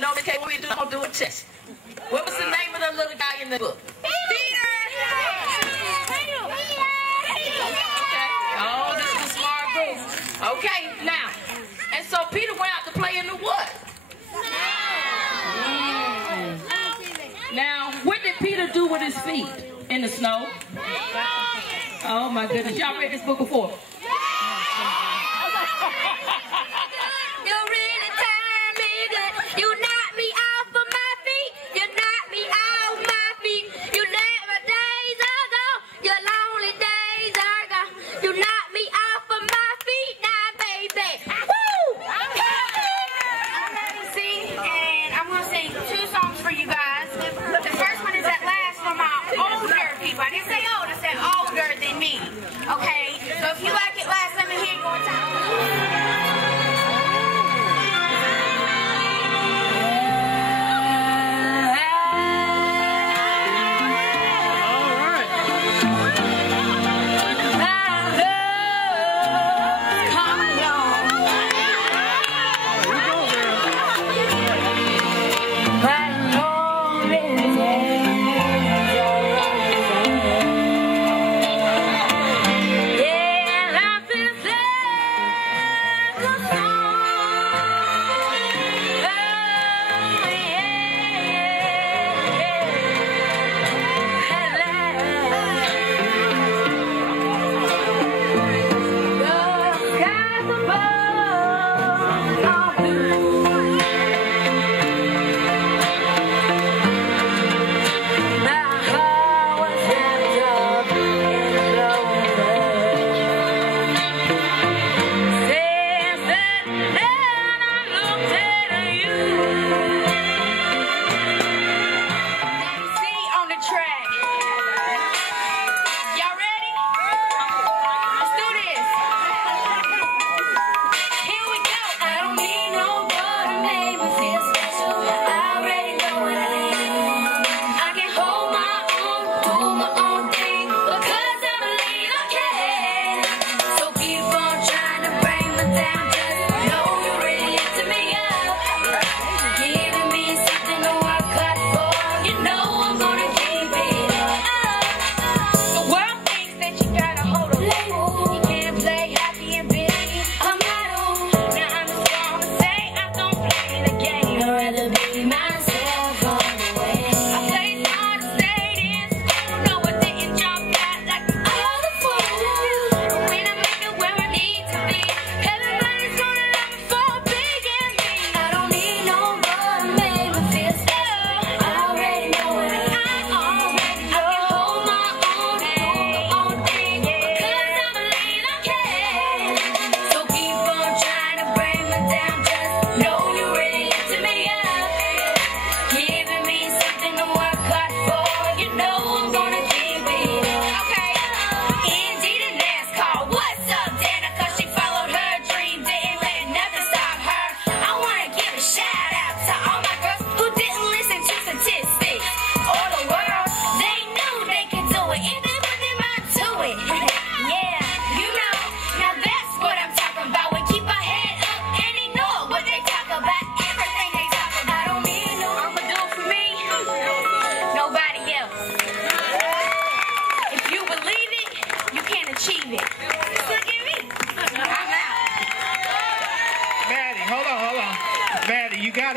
No, they can't wait to do a test. What was the name of the little guy in the book? Peter! Oh, this is a smart group. Okay, now, and so Peter went out to play in the what? Now, what did Peter do with his feet in the snow? Oh my goodness, y'all read this book before?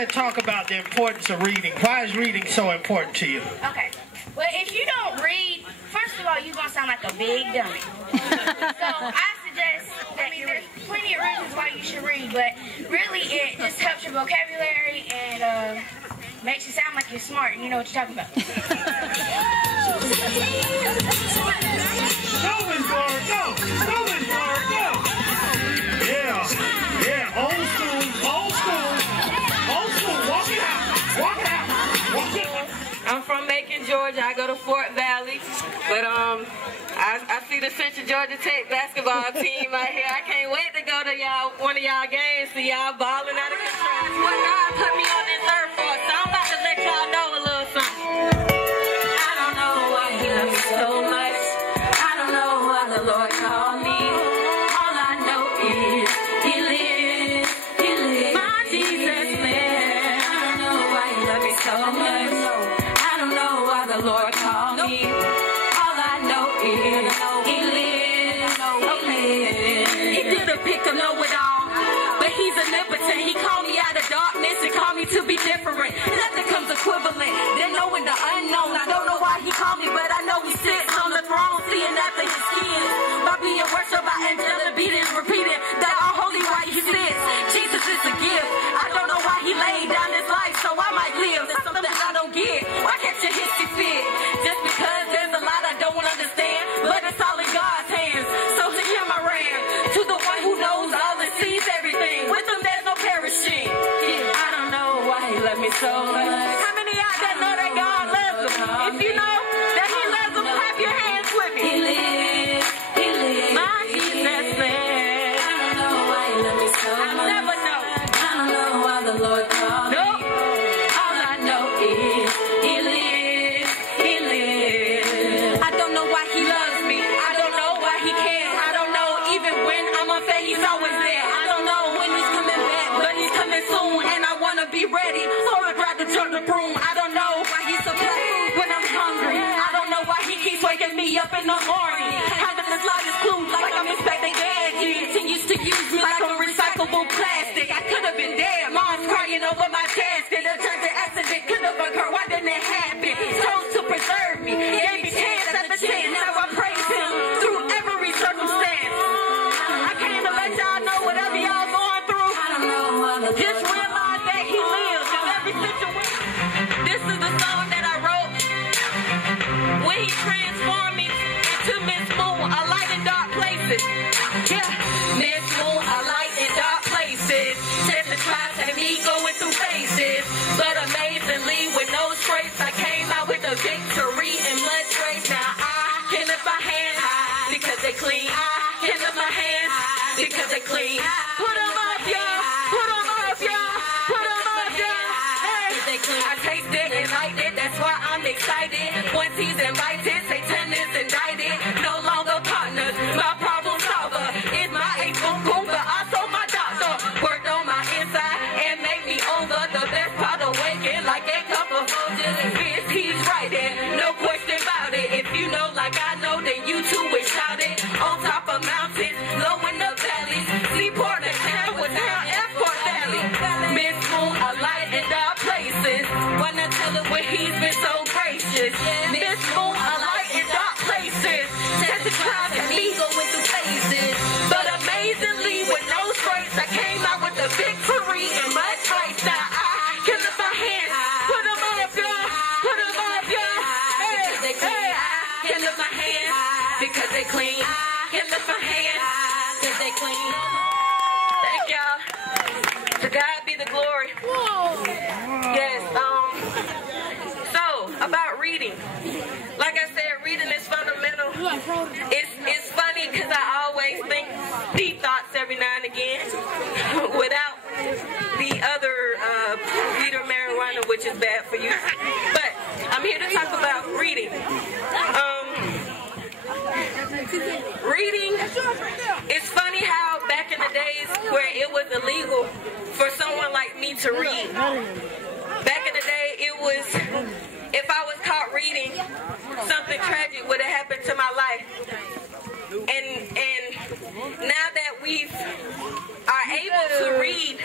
Talk about the importance of reading. Why is reading so important to you? Okay. Well, if you don't read, first of all, you're going to sound like a big dummy. So I suggest that there's plenty of reasons why you should read, but really it just helps your vocabulary and makes you sound like you're smart and you know what you're talking about. Go, Miss Laura, go! Go, Miss Laura, go! Yeah, yeah, old school, old school. Old school, walk it out, walk it out, walk it out. I'm from Macon, Georgia. I go to Fort Valley, but I see the Central Georgia Tech basketball team out here. I can't wait to go to one of y'all games, see y'all balling out of control. What God put me on this earth for, so I'm about to let y'all know a little something. I don't know why He loves me so much. I don't know why the Lord called me. All I know is He lives. My Jesus lives. so much. I don't know why the Lord called me. All I know is He lives. He didn't pick a know-it-all, but He's omnipotent. He called me out of darkness and called me to be different. Nothing comes equivalent than knowing the unknown. I don't know why He called me, but I know He sits on the throne, seeing after His kids. By being worshipped by angelic beatings, repeating that all holy while He sits. Jesus is a gift. I don't know why He laid down His life so I might live. That's something that I don't get. Why can't your history fit? Just because there's a lot I don't understand, but it's all in God's hands. So to Him I ran, to the one who knows all and sees everything. With Him there's no perishing. I don't know why He loved me so much. How many out there know that God loves them? If you know that He loves them, clap your hands with me. He lives. He lives. My Jesus lives. I don't know why He loved me so much. I'll never know. I don't know why the Lord called me. Nope. All I know is He lives. He lives. I don't know why He loves me. I don't know why He cares. I don't know even when I'm unfair, He's always there. I don't know when He's coming back, but He's coming soon, and I wanna be ready. So I grab the jug of broom. I don't know why He supplies food when I'm hungry. I don't know why He keeps waking me up in the morning. Having the slightest clue, like I'm expecting dead. He continues to use me like a recyclable plastic. I could have been dead. Mom's crying over my casket. A tragic accident could have occurred. Why didn't it happen? Chose to preserve me. Gave me chance after chance. Now I praise Him through every circumstance. I came to let y'all know whatever y'all going through, just realize that He lives in every situation. This is the song that I wrote when He transformed me into Miss Moon, a light in dark places. Yeah, Miss Moon, a light in dark places. Testify to me going through phases, but amazingly with no scrapes, I came out with a victory in much grace. Now I can lift my hands high because they clean. I can lift my hands because they clean. Put them up, y'all. Put them up, y'all. Put them up, y'all. Hey, I tasted and liked it. That's why I'm excited. Once He's invited, Satan is indicted. No longer partners. My problem solver is my ace boom boom, but also my doctor. Worked on my inside and made me over. The best part of waking like a cup of Folgers. Bitch, He's right there. No question about it. If you know like I know, then you too will shout it. On top of mountains, low in the valleys. Seaport and town with town, airport valley. Miss Moon, a light in dark places. Wanna tell her where He's been so gracious. Miss Moon, a light in dark places. Testify to me going through phases. But amazingly, with no scrapes, I came out with a victory in my grace. Now I can lift my hands. Put them up, y'all. Put them up, y'all. Hey, hey, I can lift my hands because they clean. I can lift my hands because they clean. Thank y'all. To God be the glory. Yes, so, about reading. Like I said, reading is fundamental. It's funny because I always think deep thoughts every now and again without the other weed or marijuana, which is bad for you. But I'm here to talk about reading. Reading, it's funny how back in the days where it was illegal for someone like me to read, back in the day it was, if I was caught reading, something tragic would have happened to my life. And now that we are able to read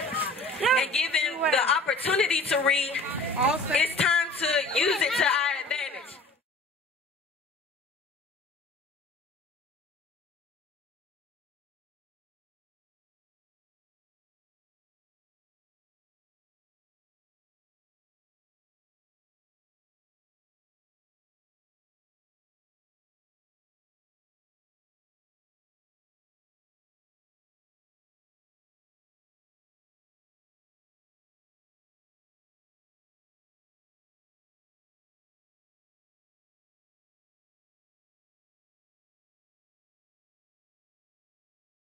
and given the opportunity to read, it's time to use it to our